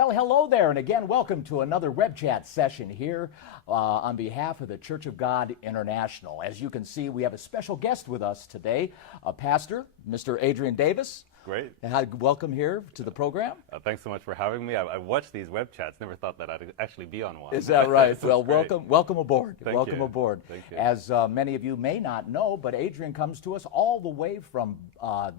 Well, hello there, and again, welcome to another web chat session here on behalf of the Church of God International. As you can see, we have a special guest with us today, a pastor, Mr. Adrian Davis. Great. Welcome here to the program. Thanks so much for having me. I watched these web chats. Never thought that I'd actually be on one. Is that right? Well, great. welcome aboard. Thank you. Aboard. Thank you. As many of you may not know, but Adrian comes to us all the way from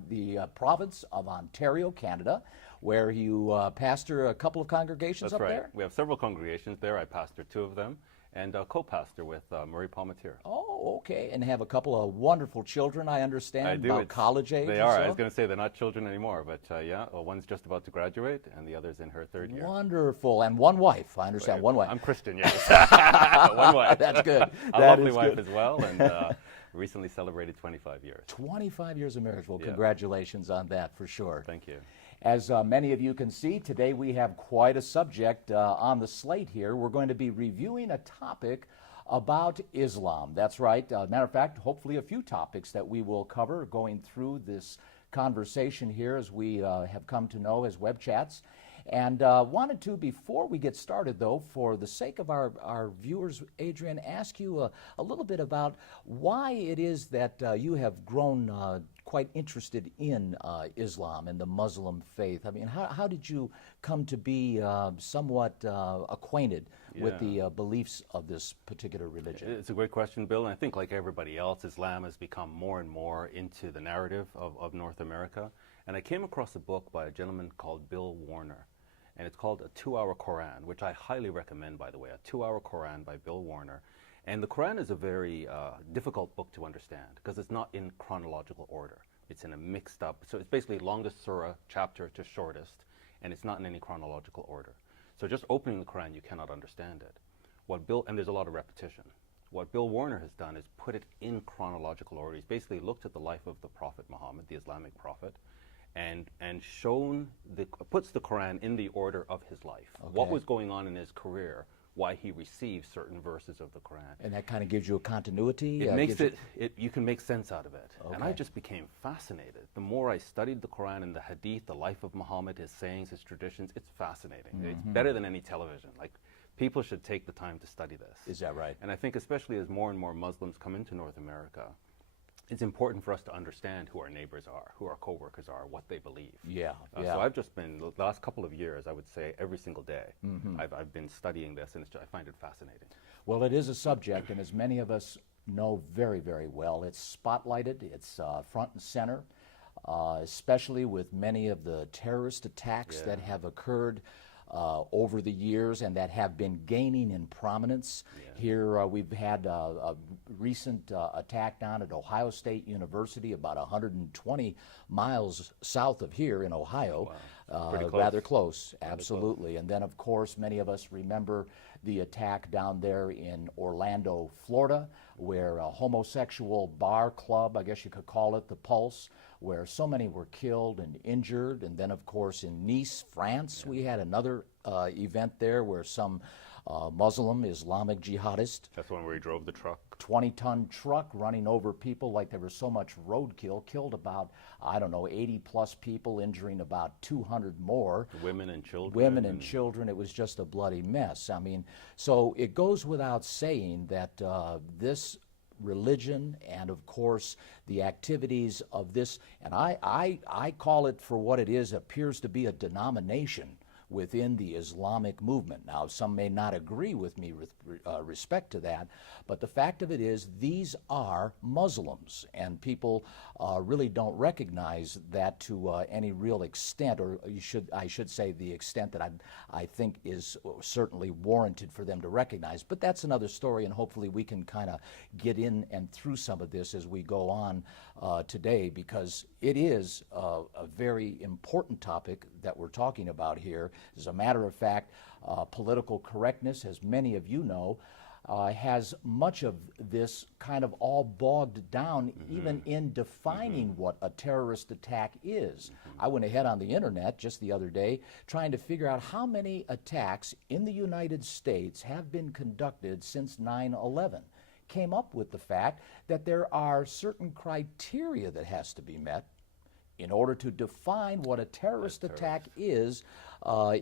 the province of Ontario, Canada, where you pastor a couple of congregations. That's up right. there? We have several congregations there. I pastor two of them and co-pastor with Marie Palmatier. Oh, okay. And have a couple of wonderful children, I understand, I do. about college age. They or are. so? I was going to say they're not children anymore, but yeah, one's just about to graduate and the other's in her third year. Wonderful. And one wife, I understand, one wife. I'm Christian, yes. One wife. That's good. A That lovely is wife good. as well, and recently celebrated 25 years. 25 years of marriage. Well, Yeah. congratulations on that for sure. Thank you. As many of you can see, today we have quite a subject on the slate here. We're going to be reviewing a topic about Islam. That's right. Matter of fact, hopefully a few topics that we will cover going through this conversation here as we have come to know as web chats. And wanted to, before we get started though, for the sake of our viewers, Adrian, ask you a little bit about why it is that you have grown quite interested in Islam and the Muslim faith. I mean, how did you come to be somewhat acquainted with the beliefs of this particular religion? It's a great question, Bill. And I think like everybody else, Islam has become more and more into the narrative of North America. And I came across a book by a gentleman called Bill Warner. And it's called A 2-Hour Quran, which I highly recommend, by the way, A 2-Hour Quran by Bill Warner. And the Quran is a very difficult book to understand because it's not in chronological order. It's in a mixed up, so it's basically longest surah chapter to shortest, and it's not in any chronological order. So just opening the Quran, you cannot understand it. And there's a lot of repetition. What Bill Warner has done is put it in chronological order. He's basically looked at the life of the Prophet Muhammad, the Islamic prophet, and puts the Quran in the order of his life. Okay. What was going on in his career, why he received certain verses of the Quran. And that kind of gives you a continuity? It makes you can make sense out of it. Okay. And I just became fascinated. The more I studied the Quran and the Hadith, the life of Muhammad, his sayings, his traditions, it's fascinating. It's better than any television. Like, people should take the time to study this. Is that right? And I think especially as more and more Muslims come into North America, it's important for us to understand who our neighbors are, who our coworkers are, what they believe. Yeah. So I've just been, the last couple of years, I would say every single day, I've been studying this, and I find it fascinating. Well, it is a subject, and as many of us know very, very well, it's spotlighted, it's front and center, especially with many of the terrorist attacks that have occurred over the years and that have been gaining in prominence. Here we've had a recent attack down at Ohio State University, about 120 miles south of here in Ohio. Pretty close. Rather close, absolutely. And then, of course, many of us remember the attack down there in Orlando, Florida, where a homosexual bar club, I guess you could call it, the Pulse, where so many were killed and injured. And then, of course, in Nice, France, we had another event there where some Muslim Islamic jihadist. That's the one where he drove the truck. 20-ton truck running over people like there was so much roadkill, killed about, I don't know, 80-plus people, injuring about 200 more. Women and children. Women and children. It was just a bloody mess. I mean, so it goes without saying that this religion and, of course, the activities of this, and I call it for what it is, appears to be a denomination within the Islamic movement. Now, some may not agree with me with respect to that, but the fact of it is these are Muslims, and people really don't recognize that to any real extent, or I should say the extent that I think is certainly warranted for them to recognize. But that's another story, and hopefully we can kind of get in and through some of this as we go on today, because it is a very important topic that we're talking about here. As a matter of fact, political correctness, as many of you know, has much of this kind of all bogged down, even in defining what a terrorist attack is. I went ahead on the internet just the other day trying to figure out how many attacks in the United States have been conducted since 9/11. Came up with the fact that there are certain criteria that has to be met in order to define what a terrorist attack is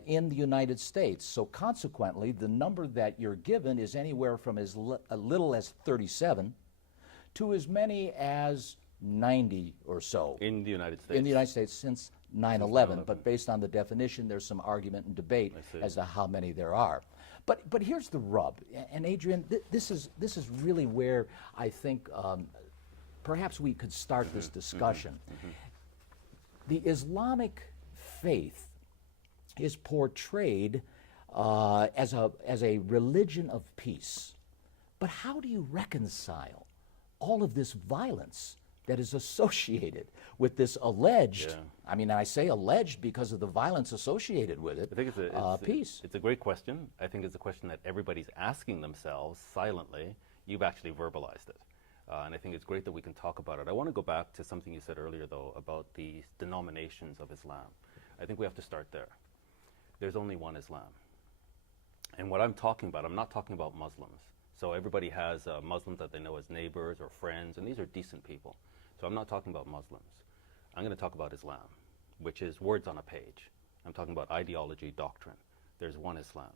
in the United States. So consequently, the number that you're given is anywhere from as little as 37 to as many as 90 or so. In the United States? In the United States since 9/11, but based on the definition, there's some argument and debate as to how many there are. But here's the rub, and Adrian, this is really where I think perhaps we could start this discussion. The Islamic faith is portrayed as a religion of peace, but how do you reconcile all of this violence that is associated with this alleged, I mean, I say alleged because of the violence associated with it, I think peace? It's a great question. I think it's a question that everybody's asking themselves silently. You've actually verbalized it. And I think it's great that we can talk about it. I want to go back to something you said earlier, though, about the denominations of Islam. I think we have to start there. There's only one Islam. And what I'm talking about, I'm not talking about Muslims. So everybody has Muslims that they know as neighbors or friends, and these are decent people. So I'm not talking about Muslims. I'm going to talk about Islam, which is words on a page. I'm talking about ideology, doctrine. There's one Islam.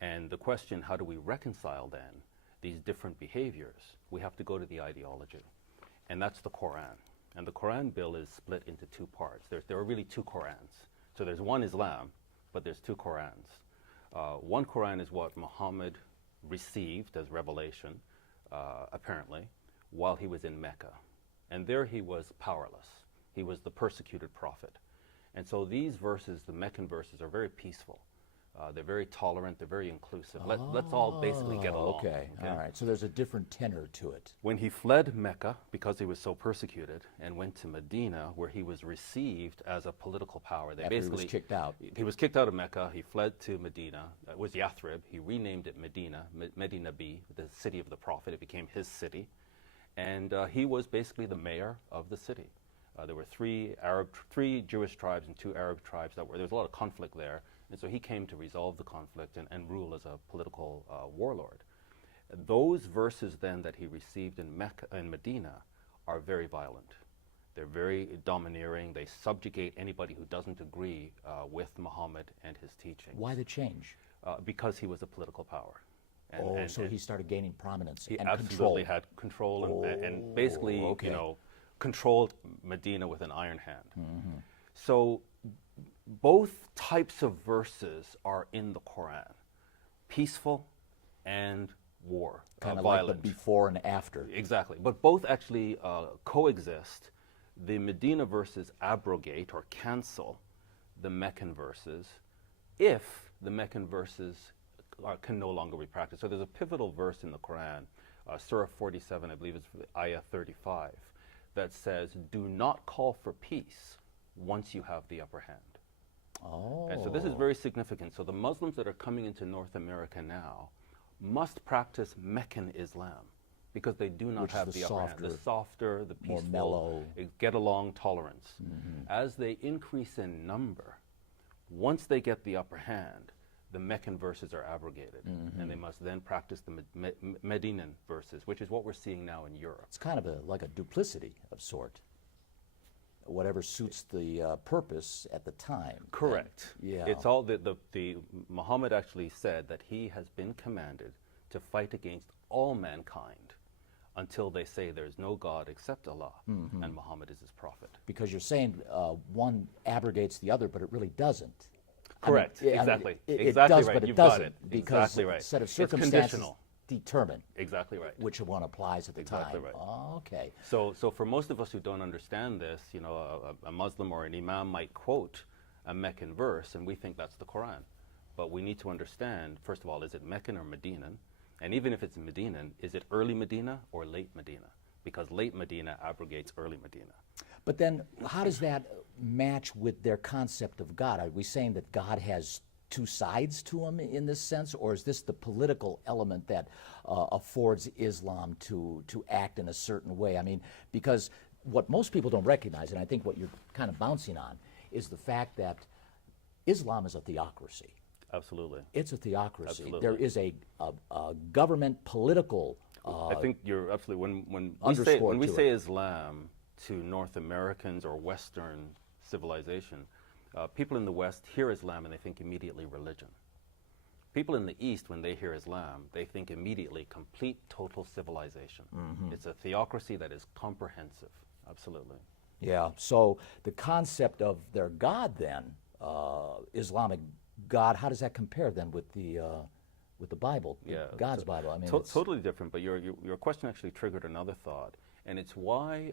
And the question, how do we reconcile then these different behaviors? We have to go to the ideology. And that's the Quran. And the Quran bill is split into two parts. There are really two Qurans. So there's one Islam, but there's two Qurans. One Quran is what Muhammad received as revelation, apparently, while he was in Mecca. And there he was powerless. He was the persecuted prophet. And so these verses, the Meccan verses, are very peaceful. They're very tolerant. They're very inclusive. Let's all basically get along. Okay, all right. So there's a different tenor to it. When he fled Mecca, because he was so persecuted, and went to Medina, where he was received as a political power. After he was kicked out. He was kicked out of Mecca. He fled to Medina. It was Yathrib. He renamed it Medina, Medina B, the city of the prophet. It became his city. And he was basically the mayor of the city. There were three Jewish tribes and 2 Arab tribes there was a lot of conflict there. And so he came to resolve the conflict and rule as a political warlord. Those verses then that he received in Mecca and Medina are very violent. They're very domineering. They subjugate anybody who doesn't agree with Muhammad and his teachings. Why the change? Because he was a political power. So he started gaining prominence and control. He absolutely had control and basically, controlled Medina with an iron hand. So both types of verses are in the Quran, peaceful and war, kind of violent. like the before and after. Exactly, but both actually coexist. The Medina verses abrogate or cancel the Meccan verses if the Meccan verses can no longer be practiced. So there's a pivotal verse in the Quran, Surah 47, I believe it's Ayah 35, that says, do not call for peace once you have the upper hand. Oh. And so this is very significant. So the Muslims that are coming into North America now must practice Meccan Islam because they do not have the upper hand. The softer, the peaceful, more mellow, get along tolerance. As they increase in number, once they get the upper hand, the Meccan verses are abrogated, and they must then practice the Medinan verses, which is what we're seeing now in Europe. It's kind of like a duplicity of sort. Whatever suits the purpose at the time. Correct. And, yeah. It's all the Muhammad actually said that he has been commanded to fight against all mankind until they say there's no God except Allah and Muhammad is his prophet. Because you're saying one abrogates the other, but it really doesn't. Correct. I mean, exactly. It exactly does, right. but it You've doesn't. got it. Because exactly right. a set of It's circumstances conditional. Determine exactly right. which one applies at the exactly time. Right. Oh, okay. So for most of us who don't understand this, a Muslim or an imam might quote a Meccan verse, and we think that's the Quran. But we need to understand, first of all, is it Meccan or Medinan? And even if it's Medinan, is it early Medina or late Medina? Because late Medina abrogates early Medina. But then how does that match with their concept of God? Are we saying that God has two sides to him in this sense, or is this the political element that affords Islam to act in a certain way? I mean, because what most people don't recognize, and I think what you're kind of bouncing on, is the fact that Islam is a theocracy. Absolutely. It's a theocracy. Absolutely. There is a government political I think you're absolutely, when we underscore say to Islam, to North Americans or Western civilization, people in the West hear Islam and they think immediately religion. People in the East, when they hear Islam, they think immediately complete, total civilization. It's a theocracy that is comprehensive, absolutely. Yeah, so the concept of their God then, Islamic God, how does that compare then with the Bible, Yeah, God's Bible? I mean, totally different, but your question actually triggered another thought, and it's why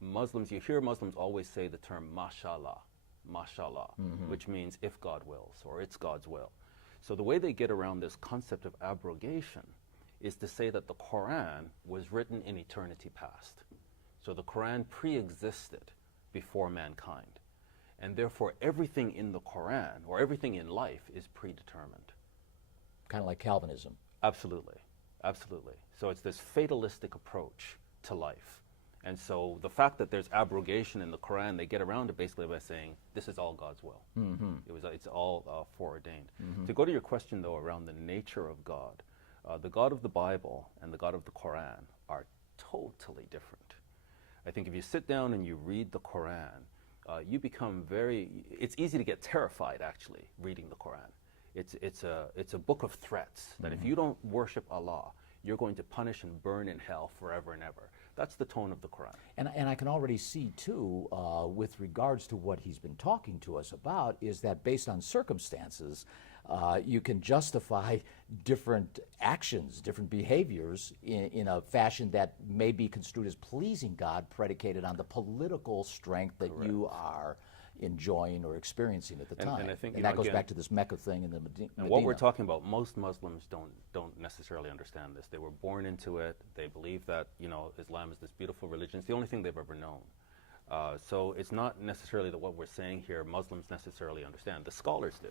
Muslims, you hear Muslims always say the term mashallah, mashallah, which means if God wills, or it's God's will. So the way they get around this concept of abrogation is to say that the Quran was written in eternity past. So the Quran pre-existed before mankind. And therefore everything in the Quran, or everything in life, is predetermined. kind of like Calvinism. Absolutely, absolutely. So it's this fatalistic approach to life. And so the fact that there's abrogation in the Quran, they get around it basically by saying, this is all God's will. It's all foreordained. To go to your question, though, around the nature of God, the God of the Bible and the God of the Quran are totally different. I think if you sit down and you read the Quran, you become it's easy to get terrified, actually, reading the Quran. It's a book of threats that if you don't worship Allah, you're going to punish and burn in hell forever and ever. That's the tone of the Quran. And I can already see, too, with regards to what he's been talking to us about, is that based on circumstances, you can justify different actions, different behaviors in a fashion that may be construed as pleasing God, predicated on the political strength that you are enjoying or experiencing at the time. And I think, that goes back to this Mecca thing in the Medina. And what we're talking about, most Muslims don't necessarily understand this. They were born into it. They believe that, Islam is this beautiful religion. It's the only thing they've ever known. So it's not necessarily that what we're saying here Muslims necessarily understand. The scholars do.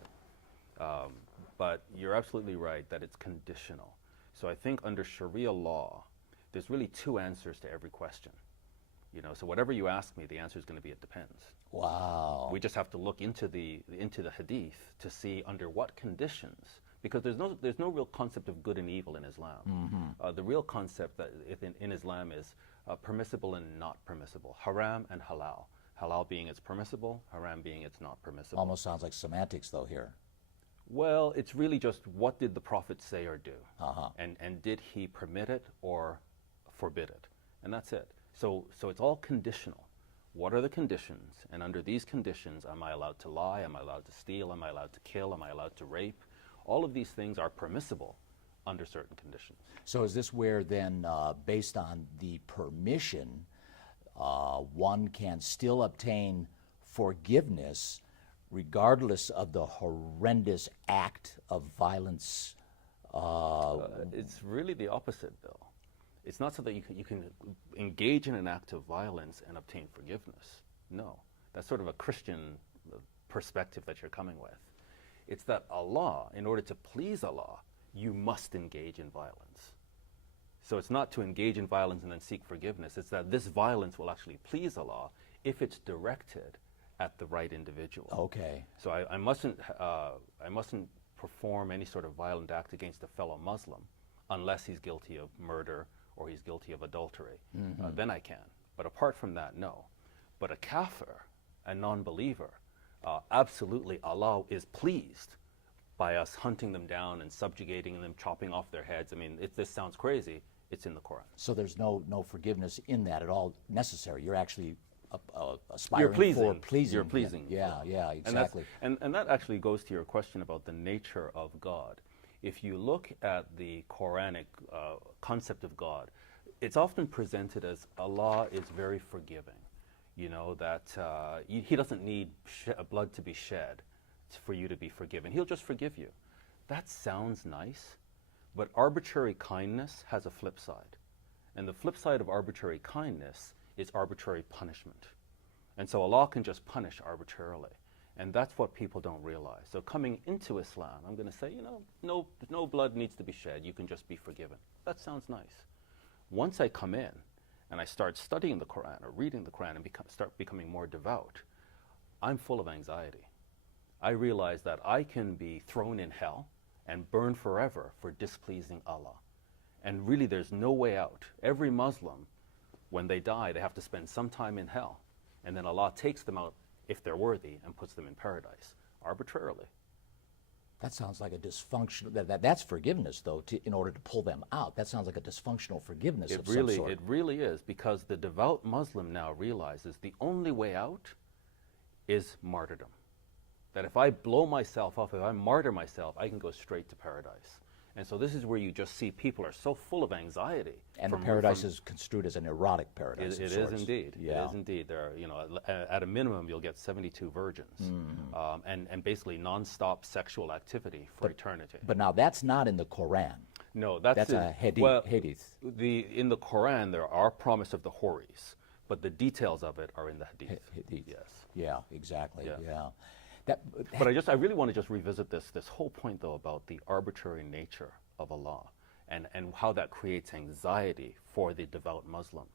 But you're absolutely right that it's conditional. So I think under Sharia law, there's really two answers to every question. So whatever you ask me, the answer is going to be it depends. Wow. We just have to look into the hadith to see under what conditions, because there's no real concept of good and evil in Islam. The real concept that in Islam is permissible and not permissible, haram and halal. Halal being it's permissible, haram being it's not permissible. Almost sounds like semantics, though, here. Well, it's really just what did the Prophet say or do, and did he permit it or forbid it, and that's it. So it's all conditional. What are the conditions? And under these conditions, am I allowed to lie? Am I allowed to steal? Am I allowed to kill? Am I allowed to rape? All of these things are permissible under certain conditions. So is this where then, based on the permission, one can still obtain forgiveness regardless of the horrendous act of violence? It's really the opposite, Bill. It's not so that you can engage in an act of violence and obtain forgiveness. No, that's sort of a Christian perspective that you're coming with. It's that Allah, in order to please Allah, you must engage in violence. So it's not to engage in violence and then seek forgiveness. It's that this violence will actually please Allah if it's directed at the right individual. Okay. So I mustn't perform any sort of violent act against a fellow Muslim unless he's guilty of murder or he's guilty of adultery. Then I can. But apart from that, no. But a kafir, a non-believer, absolutely Allah is pleased by us hunting them down and subjugating them, chopping off their heads. I mean, this sounds crazy. It's in the Quran. So there's no forgiveness in that at all necessary. You're actually aspiring for pleasing. You're pleasing. Yeah, exactly. And that actually goes to your question about the nature of God. If you look at the Quranic concept of God, it's often presented as Allah is very forgiving. That he doesn't need blood to be shed for you to be forgiven. He'll just forgive you. That sounds nice, but arbitrary kindness has a flip side. And the flip side of arbitrary kindness is arbitrary punishment. And so Allah can just punish arbitrarily. And that's what people don't realize. So coming into Islam, I'm going to say, no blood needs to be shed. You can just be forgiven. That sounds nice. Once I come in and I start studying the Quran or reading the Quran and start becoming more devout, I'm full of anxiety. I realize that I can be thrown in hell and burn forever for displeasing Allah. And really there's no way out. Every Muslim when they die, they have to spend some time in hell. And then Allah takes them out, if they're worthy, and puts them in paradise, arbitrarily. That sounds like a dysfunctional, that's forgiveness, though, in order to pull them out. That sounds like a dysfunctional forgiveness of some sort. It really is, because the devout Muslim now realizes the only way out is martyrdom. That if I blow myself up, if I martyr myself, I can go straight to paradise. And so this is where you just see people are so full of anxiety. And the paradise is construed as an erotic paradise. It is indeed. Yeah. It is indeed. There are, at a minimum, you'll get 72 virgins, and basically non-stop sexual activity for eternity. But now that's not in the Quran. No, that's a hadith. Well, hadith. In the Quran, there are promise of the Houris, but the details of it are in the hadith. Hadith. Yes. Yeah, exactly. Yeah. Yeah. But I really want to just revisit this whole point, though, about the arbitrary nature of Allah and how that creates anxiety for the devout Muslim.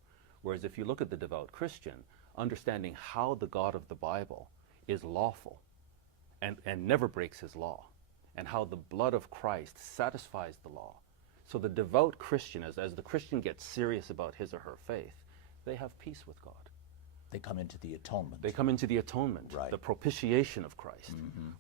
Whereas if you look at the devout Christian, understanding how the God of the Bible is lawful and never breaks his law, and how the blood of Christ satisfies the law. So the devout Christian, as the Christian gets serious about his or her faith, they have peace with God. They come into the atonement. They come into the atonement, right. The propitiation of Christ.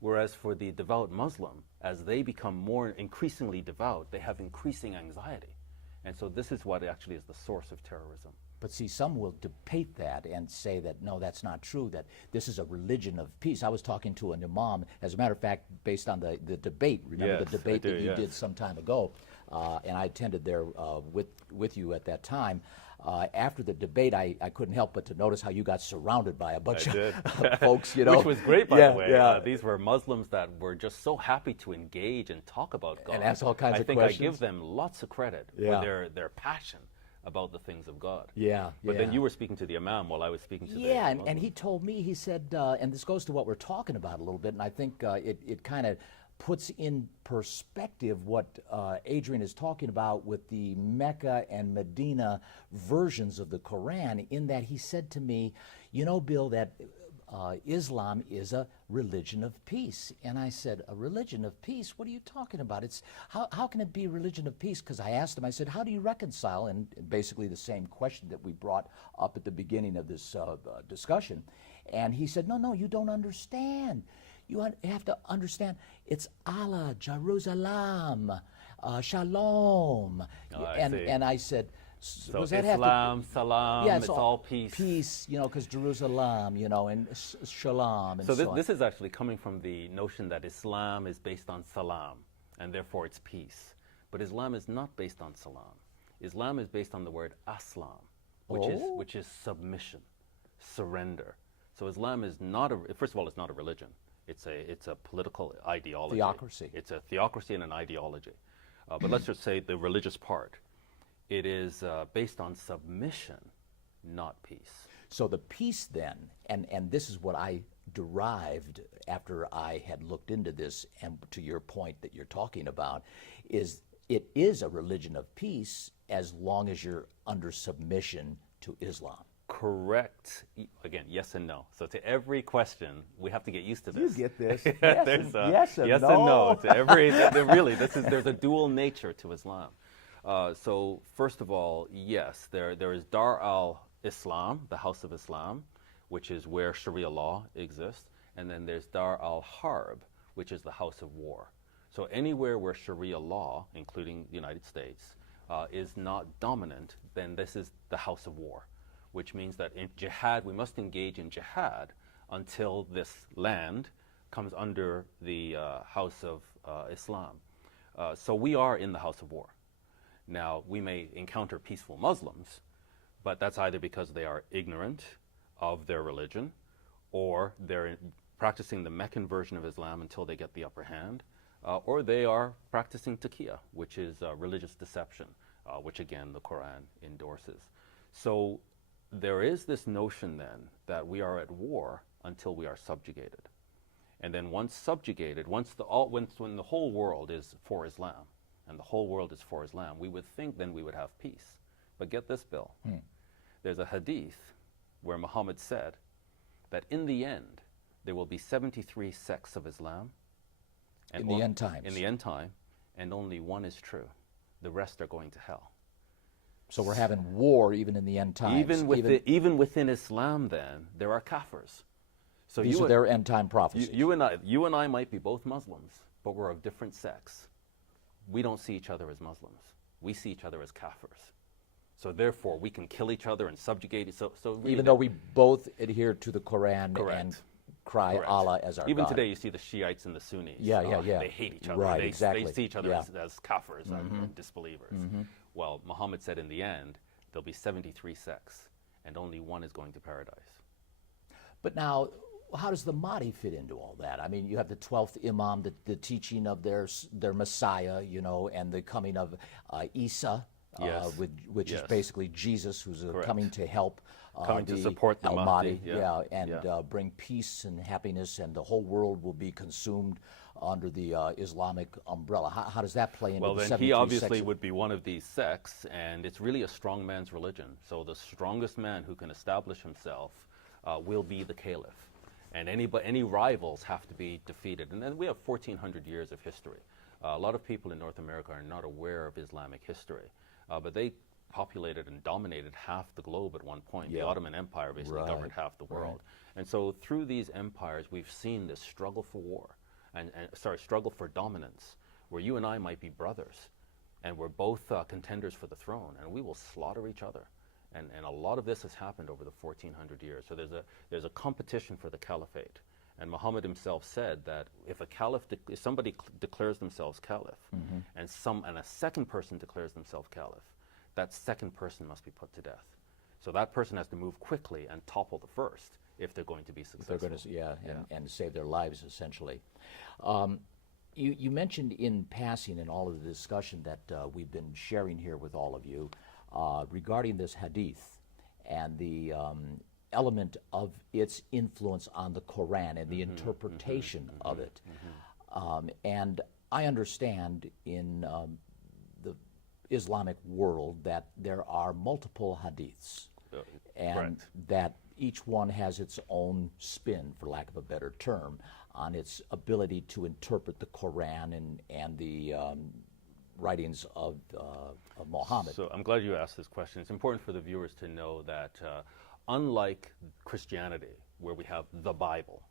Whereas for the devout Muslim, as they become more increasingly devout, they have increasing anxiety. And so this is what actually is the source of terrorism. But see, some will debate that and say that, no, that's not true, that this is a religion of peace. I was talking to an imam, as a matter of fact, based on the debate. Remember Yes, the debate that you yes. did some time ago? And I attended there with you at that time. After the debate, I couldn't help but to notice how you got surrounded by a bunch of folks, you know. Which was great, by the way. Yeah. These were Muslims that were just so happy to engage and talk about God. And ask all kinds of questions. I think I give them lots of credit for their passion about the things of God. Yeah. But then you were speaking to the imam while I was speaking to the Muslim. And he told me, he said, and this goes to what we're talking about a little bit, and I think it kind of puts in perspective what Adrian is talking about with the Mecca and Medina versions of the Quran, in that he said to me, you know, Bill, that Islam is a religion of peace. And I said, a religion of peace? What are you talking about? It's how can it be a religion of peace? Because I asked him, I said, how do you reconcile? And basically the same question that we brought up at the beginning of this discussion. And he said, no, you don't understand. You have to understand, it's Allah, Jerusalem, Shalom. And I said, so does that Islam, have to, Salam, yeah, it's all peace. Peace, you know, because Jerusalem, you know, and Shalom, and so on. This is actually coming from the notion that Islam is based on Salam, and therefore it's peace. But Islam is not based on Salam. Islam is based on the word Aslam, which is submission, surrender. So Islam is not first of all, it's not a religion. It's a political ideology. Theocracy. It's a theocracy and an ideology. But let's just say the religious part. It is based on submission, not peace. So the peace then, and this is what I derived after I had looked into this, and to your point that you're talking about, is it is a religion of peace as long as you're under submission to Islam. Correct. Again, yes and no. So to every question, we have to get used to this. You get this. Yes and no. To every, really, there's a dual nature to Islam. So first of all, yes, there is Dar al-Islam, the House of Islam, which is where Sharia law exists, and then there's Dar al-Harb, which is the House of War. So anywhere where Sharia law, including the United States, is not dominant, then this is the House of War, which means that in jihad, we must engage in jihad until this land comes under the House of Islam. So we are in the House of War. Now, we may encounter peaceful Muslims, but that's either because they are ignorant of their religion, or they're practicing the Meccan version of Islam until they get the upper hand, or they are practicing taqiyya, which is religious deception, which again the Quran endorses. So there is this notion then that we are at war until we are subjugated. And then once subjugated, when the whole world is for Islam, and the whole world is for Islam, we would think then we would have peace. But get this, Bill. There's a hadith where Muhammad said that in the end, there will be 73 sects of Islam. In the end times. In the end time, and only one is true. The rest are going to hell. So we're having war even in the end times. Even within Islam, then there are kafirs. So these are their end time prophecies. You and I might be both Muslims, but we're of different sects. We don't see each other as Muslims. We see each other as kafirs. So therefore, we can kill each other and subjugate it. So really even though we both adhere to the Quran Correct. and cry Correct. Allah as our Even God. today, you see the Shiites and the Sunnis. Yeah. They hate each other. Right, They exactly. see each other Yeah. as kafirs and disbelievers. Well, Muhammad said in the end, there'll be 73 sects, and only one is going to paradise. But now, how does the Mahdi fit into all that? I mean, you have the 12th Imam, the teaching of their Messiah, you know, and the coming of Isa, Yes. which is Yes. basically Jesus, who's Correct. coming to help Coming to the support the Al-Mahdi, Mahdi, and bring peace and happiness, and the whole world will be consumed under the Islamic umbrella. How does that play into Well, the then 73 he obviously sects? would be one of these sects, and it's really a strong man's religion. So the strongest man who can establish himself will be the caliph. And any rivals have to be defeated. And then we have 1,400 years of history. A lot of people in North America are not aware of Islamic history, but they populated and dominated half the globe at one point. The Ottoman Empire basically governed half the world. And so through these empires, we've seen this struggle for war, struggle for dominance, where you and I might be brothers, and we're both contenders for the throne, and we will slaughter each other. And a lot of this has happened over the 1,400 years. So there's a competition for the caliphate. And Muhammad himself said that if if somebody declares themselves caliph, and a second person declares themselves caliph, that second person must be put to death. So that person has to move quickly and topple the first if they're going to be successful. They're going to, and save their lives, essentially. You mentioned in passing in all of the discussion that we've been sharing here with all of you regarding this hadith and the element of its influence on the Quran and the interpretation of it. And I understand in the Islamic world that there are multiple hadiths, and Correct. that each one has its own spin, for lack of a better term, on its ability to interpret the Quran and the writings of Muhammad. So I'm glad you asked this question. It's important for the viewers to know that unlike Christianity, where we have the Bible,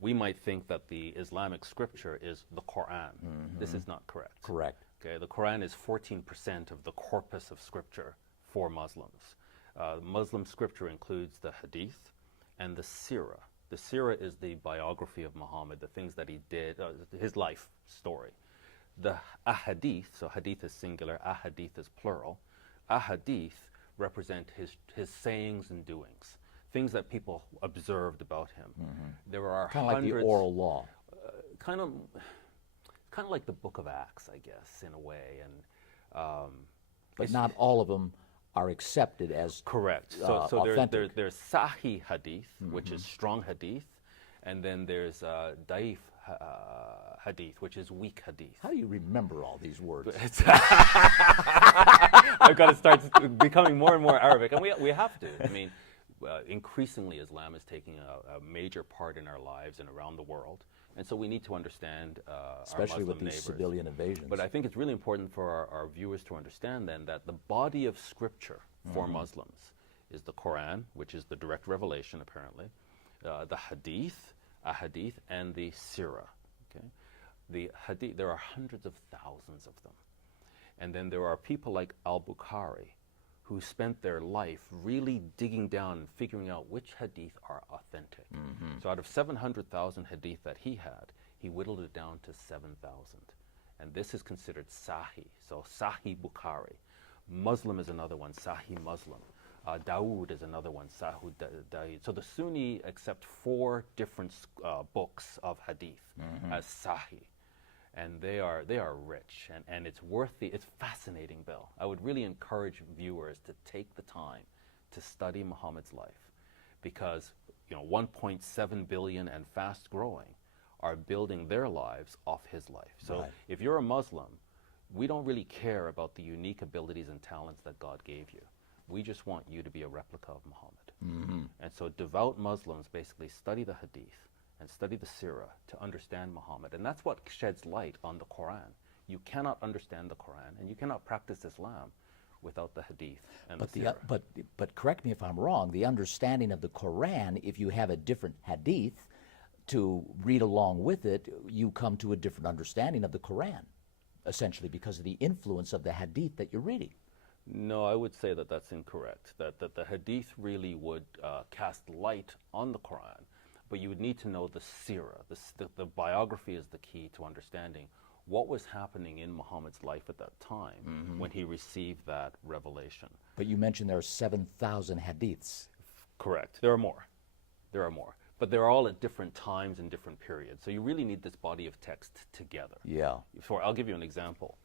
we might think that the Islamic scripture is the Quran. This is not correct. Correct. Okay, the Quran is 14% of the corpus of scripture for Muslims. Muslim scripture includes the hadith and the seerah. The seerah is the biography of Muhammad, the things that he did, his life story. The ahadith, so hadith is singular, ahadith is plural. Ahadith represent his sayings and doings, things that people observed about him. There are Kind of like the hundreds, oral law. kind of like the Book of Acts, I guess, in a way. And But not all of them are accepted as correct. So authentic. there's Sahih hadith, which is strong hadith, and then there's Daif hadith, which is weak hadith. How do you remember all these words? I've got to start becoming more and more Arabic, and we have to. I mean, increasingly Islam is taking a major part in our lives and around the world, and so we need to understand Especially our Muslim with these neighbors. civilian invasions. But I think it's really important for our viewers to understand then that the body of scripture for Muslims is the Quran, which is the direct revelation apparently, the hadith, ahadith, and the seerah. Okay? The hadith, there are hundreds of thousands of them. And then there are people like al-Bukhari who spent their life really digging down and figuring out which hadith are authentic. So out of 700,000 hadith that he had, he whittled it down to 7,000. And this is considered Sahih. So Sahih Bukhari. Muslim is another one, Sahih Muslim. Dawood is another one, Sahih Dawood. So the Sunni accept 4 different books of hadith as Sahih. And they are rich, and it's it's fascinating, Bill. I would really encourage viewers to take the time to study Muhammad's life, because 1.7 billion and fast growing are building their lives off his life. So if you're a Muslim, we don't really care about the unique abilities and talents that God gave you. We just want you to be a replica of Muhammad. And so devout Muslims basically study the hadith and study the seerah to understand Muhammad. And that's what sheds light on the Quran. You cannot understand the Quran and you cannot practice Islam without the hadith and But the the seerah. but correct me if I'm wrong. The understanding of the Quran, if you have a different hadith to read along with it, you come to a different understanding of the Quran, essentially because of the influence of the hadith that you're reading. No, I would say that that's incorrect. That the hadith really would cast light on the Quran, but you would need to know the seerah. The biography is the key to understanding what was happening in Muhammad's life at that time when he received that revelation. But you mentioned there are 7,000 hadiths. Correct. There are more. There are more. But they're all at different times and different periods. So you really need this body of text together. Yeah. I'll give you an example.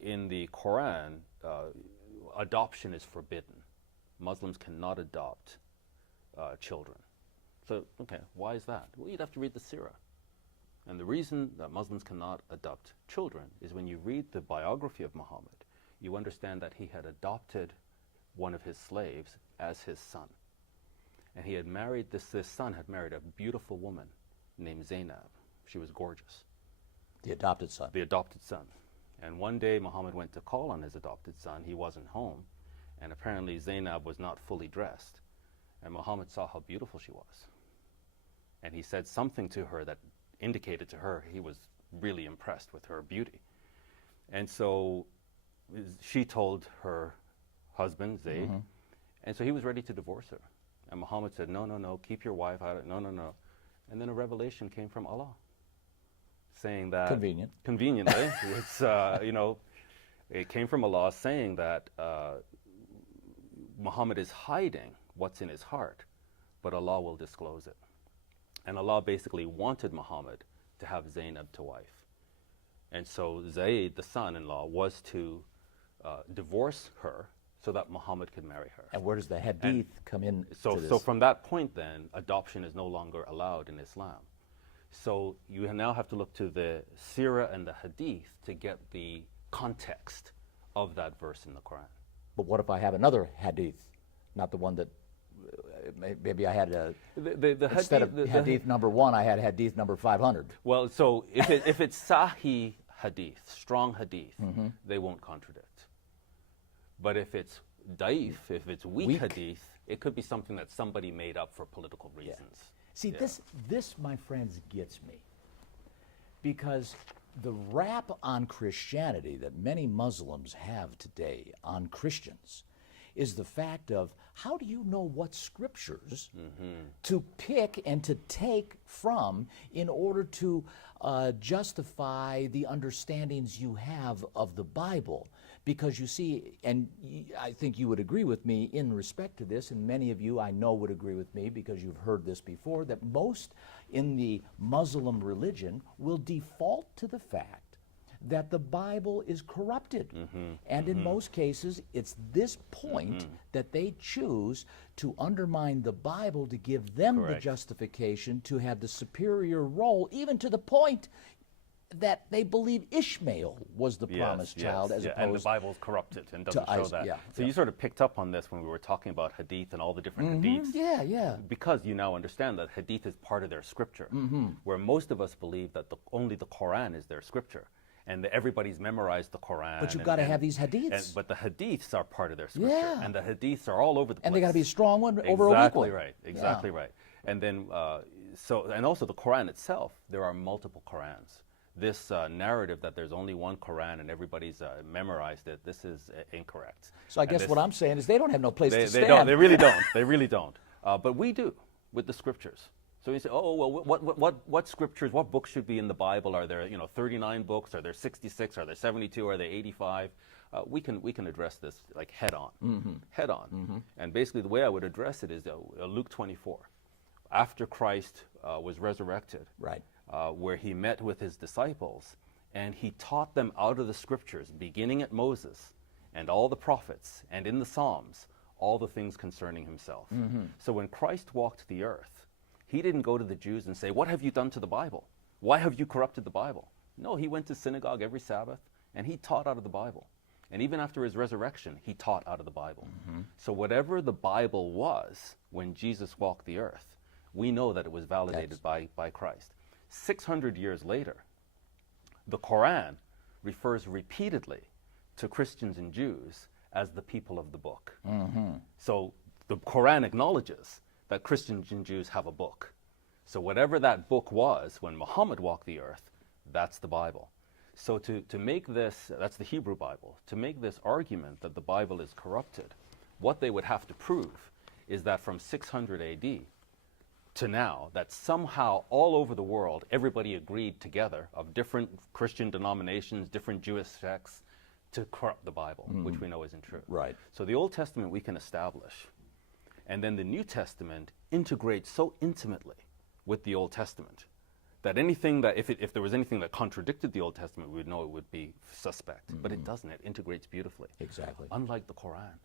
In the Quran, adoption is forbidden. Muslims cannot adopt children. So, okay, why is that? Well, you'd have to read the seerah. And the reason that Muslims cannot adopt children is when you read the biography of Muhammad, you understand that he had adopted one of his slaves as his son. And he had married, this son had married a beautiful woman named Zainab. She was gorgeous. The adopted son. The adopted son. And one day Muhammad went to call on his adopted son. He wasn't home. And apparently Zainab was not fully dressed. And Muhammad saw how beautiful she was. And he said something to her that indicated to her he was really impressed with her beauty. And so she told her husband, Zayd, and so he was ready to divorce her. And Muhammad said, no, no, no, keep your wife out of it, no, no, no. And then a revelation came from Allah, saying that... Convenient. Conveniently. It's, it came from Allah saying that Muhammad is hiding what's in his heart, but Allah will disclose it. And Allah basically wanted Muhammad to have Zainab to wife. And so Zayd, the son-in-law, was to divorce her so that Muhammad could marry her. And where does the hadith come in So, to this? so from that point then, adoption is no longer allowed in Islam. So you now have to look to the seerah and the hadith to get the context of that verse in the Quran. But what if I have another hadith, not the one that maybe I had a instead of hadith number 1, I had hadith number 500. Well, so if it's sahih hadith, strong hadith, they won't contradict. But if it's daif, if it's weak hadith, it could be something that somebody made up for political reasons. See, this, my friends, gets me. Because the rap on Christianity that many Muslims have today on Christians is the fact of how do you know what scriptures to pick and to take from in order to justify the understandings you have of the Bible? Because you see, and I think you would agree with me in respect to this, and many of you I know would agree with me because you've heard this before, that most in the Muslim religion will default to the fact that the Bible is corrupted. And in most cases, it's this point that they choose to undermine the Bible to give them the justification to have the superior role, even to the point that they believe Ishmael was the promised child as opposed and the Bible's corrupted and doesn't show Isaac, that. So you sort of picked up on this when we were talking about hadith and all the different hadiths. Because you now understand that hadith is part of their scripture, where most of us believe that only the Quran is their scripture. And everybody's memorized the Quran. But you've got to have these hadiths. But the hadiths are part of their scripture. And the hadiths are all over the place. And they got to be a strong one over a weak one. Exactly right. And then, and also the Quran itself, there are multiple Qurans. This narrative that there's only one Quran and everybody's memorized it, this is incorrect. So I guess what I'm saying is they don't have no place to stand. They don't. They really don't. They really don't. But we do with the scriptures. So you say, oh, well, what scriptures, what books should be in the Bible? Are there, 39 books? Are there 66? Are there 72? Are there 85? We can address this like head on, head on. And basically the way I would address it is Luke 24. After Christ was resurrected, where he met with his disciples, and he taught them out of the scriptures, beginning at Moses and all the prophets, and in the Psalms, all the things concerning himself. So when Christ walked the earth, he didn't go to the Jews and say, what have you done to the Bible? Why have you corrupted the Bible? No, he went to synagogue every Sabbath, and he taught out of the Bible. And even after his resurrection, he taught out of the Bible. So whatever the Bible was when Jesus walked the earth, we know that it was validated by Christ. 600 years later, the Quran refers repeatedly to Christians and Jews as the people of the book. So the Quran acknowledges that Christians and Jews have a book. So whatever that book was when Muhammad walked the earth, that's the Bible. So to make this, that's the Hebrew Bible, to make this argument that the Bible is corrupted, what they would have to prove is that from 600 AD to now, that somehow all over the world, everybody agreed together of different Christian denominations, different Jewish sects, to corrupt the Bible, which we know isn't true. Right. So the Old Testament we can establish, and then the New Testament integrates so intimately with the Old Testament that anything that, if there was anything that contradicted the Old Testament, we would know it would be suspect. But it doesn't. It integrates beautifully. Exactly. Unlike the Quran,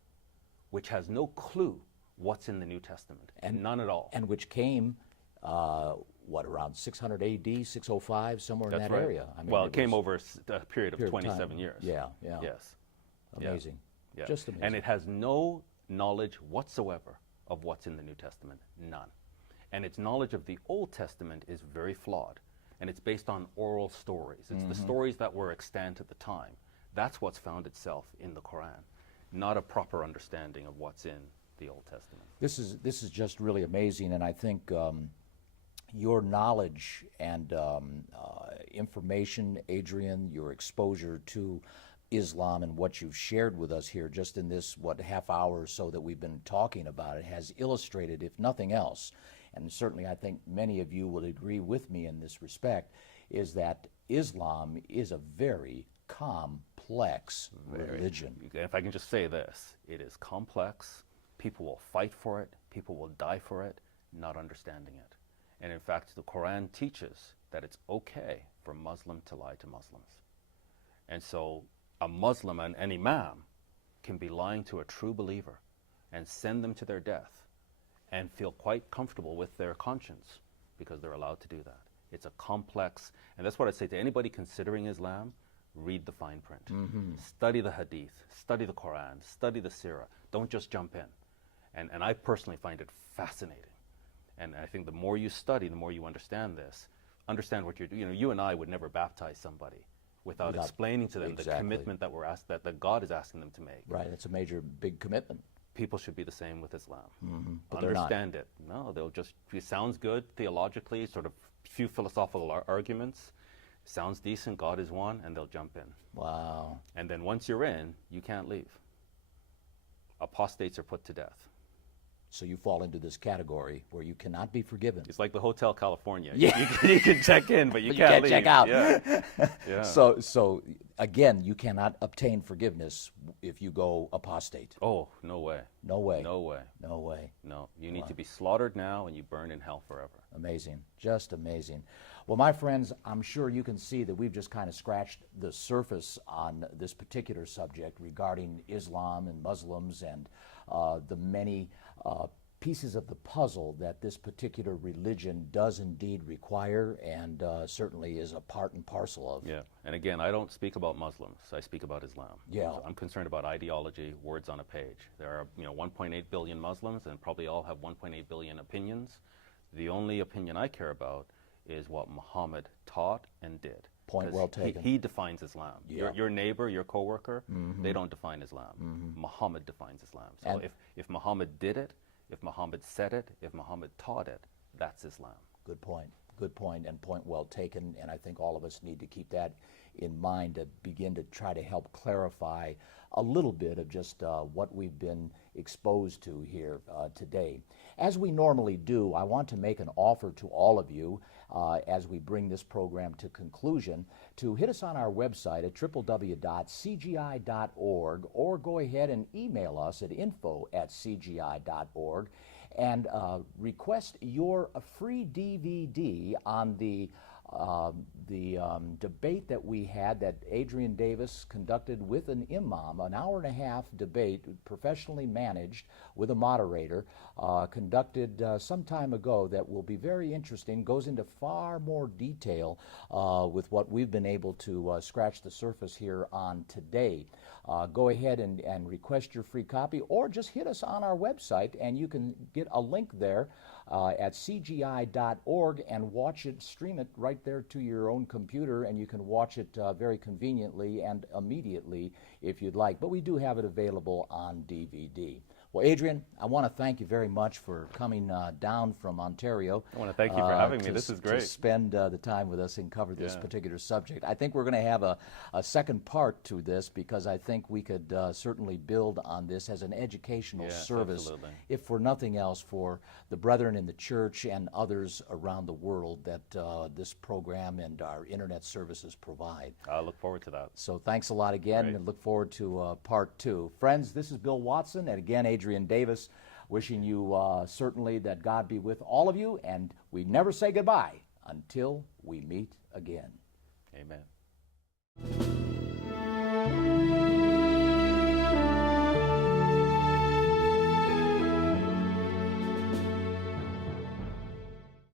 which has no clue what's in the New Testament, and none at all. And which came, around 600 AD, 605, somewhere in That's that right. area. I mean, Well, it came over a period of period of 27 time. years. Yeah, yeah. Yes. Amazing. Yeah. Just amazing. And it has no knowledge whatsoever of what's in the New Testament. None. And its knowledge of the Old Testament is very flawed. And it's based on oral stories. It's the stories that were extant at the time. That's what's found itself in the Quran, not a proper understanding of what's in the Old Testament. This is just really amazing, and I think your knowledge and information, Adrian, your exposure to Islam and what you've shared with us here just in this, half hour or so that we've been talking about it, has illustrated, if nothing else, and certainly I think many of you would agree with me in this respect, is that Islam is a very complex religion. If I can just say this, it is complex. People will fight for it. People will die for it, not understanding it. And in fact, the Quran teaches that it's okay for a Muslim to lie to Muslims. And so a Muslim, an imam, can be lying to a true believer and send them to their death and feel quite comfortable with their conscience because they're allowed to do that. It's a complex, and that's what I say to anybody considering Islam, read the fine print. Study the Hadith, study the Quran, study the Sirah. Don't just jump in. And I personally find it fascinating. And I think the more you study, the more you understand this. Understand what you're doing. You know, you and I would never baptize somebody without explaining to them the commitment that we're asked, that God is asking them to make. Right, it's a major, big commitment. People should be the same with Islam. But they're not. Understand it. No, they'll just, it sounds good theologically, sort of few philosophical arguments. Sounds decent, God is one, and they'll jump in. Wow. And then once you're in, you can't leave. Apostates are put to death. So you fall into this category where you cannot be forgiven. It's like the Hotel California. Yeah. You can check in, but you can't can't leave. check out. Yeah. Yeah. So again, you cannot obtain forgiveness if you go apostate. Oh, no way. No way. No way. No way. No. You need to be slaughtered now and you burn in hell forever. Amazing. Just amazing. Well, my friends, I'm sure you can see that we've just kind of scratched the surface on this particular subject regarding Islam and Muslims and the many pieces of the puzzle that this particular religion does indeed require and certainly is a part and parcel of. Yeah. And again, I don't speak about Muslims. I speak about Islam. Yeah. So I'm concerned about ideology, words on a page. There are, 1.8 billion Muslims and probably all have 1.8 billion opinions. The only opinion I care about is what Muhammad taught and did. Point well taken. He defines Islam. Yeah. Your neighbor, your coworker, they don't define Islam. Muhammad defines Islam. So if Muhammad did it, if Muhammad said it, if Muhammad taught it, that's Islam. Good point. Good point, and point well taken. And I think all of us need to keep that in mind to begin to try to help clarify a little bit of just what we've been exposed to here today. As we normally do, I want to make an offer to all of you as we bring this program to conclusion to hit us on our website at www.cgi.org or go ahead and email us at info@cgi.org and request your free DVD on the debate that we had that Adrian Davis conducted with an imam, an hour-and-a-half debate, professionally managed with a moderator, conducted some time ago that will be very interesting, goes into far more detail with what we've been able to scratch the surface here on today. Go ahead and request your free copy or just hit us on our website and you can get a link there at cgi.org and watch it, stream it right there to your own computer, and you can watch it very conveniently and immediately if you'd like. But we do have it available on DVD. Well, Adrian, I want to thank you very much for coming down from Ontario. I want to thank you for having me. This is To great. spend the time with us and cover this Yeah. particular subject. I think we're going to have a second part to this, because I think we could certainly build on this as an educational Yes, service, absolutely. if for nothing else, for the brethren in the church and others around the world that this program and our internet services provide. I look forward to that. So thanks a lot again, Great. and look forward to part 2. Friends, this is Bill Watson, and again, Adrian Davis, wishing you certainly that God be with all of you, and we never say goodbye until we meet again. Amen.